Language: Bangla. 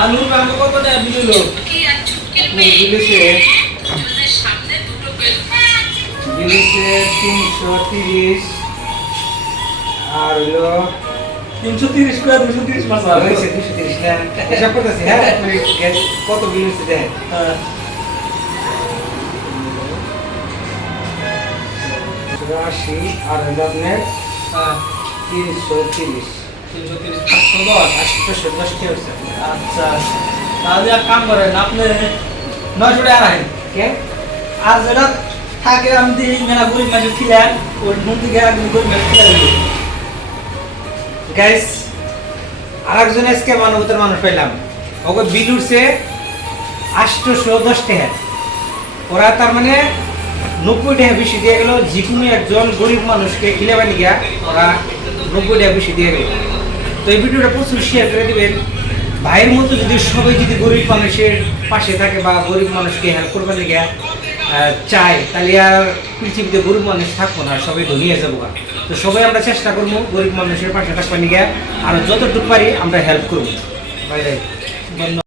আলু রান্না কত টাকা দিল বিলিছে 330 আর হলো 330 করে 230 মাছ হয়েছে 230 না হিসাব করতেছি হ্যাঁ কত বিলিছে দেন হ্যাঁ 80 আর হলো আপনার হ্যাঁ 330 330 810 810 কি হচ্ছে আচ্ছা তাহলে এক কাম করেন আপনি 900 টাকা রাখেন কে আর যেটা থাকে আমি দিই মেলা গরিব মাঝে খিলেন ওই নুন দিকে একদম গরিব মাঝে খিলে দিই গাইস আরেকজন আজকে মানবতার মানুষ পেলাম ওকে বিল উঠছে 810 টাকা ওরা তার মানে 90 টাকা বেশি দিয়ে গেল যে কোনো একজন গরিব মানুষকে খিলে বানি গিয়া ওরা 90 টাকা বেশি দিয়ে গেল তো এই ভিডিওটা প্রচুর শেয়ার করে দিবেন ভাইয়ের মতো যদি সবাই যদি গরিব মানুষের পাশে থাকে বা গরিব মানুষকে হেল্প করবার লেগে চায় তাহলে আর পৃথিবীতে গরিব মানুষ থাকবো না সবাই ধনিয়ে যাবো তো সবাই আমরা চেষ্টা করবো গরিব মানুষের পাশে থাকবার লেগে আর যতটুকু পারি আমরা হেল্প করবো বাই বাই। ধন্যবাদ।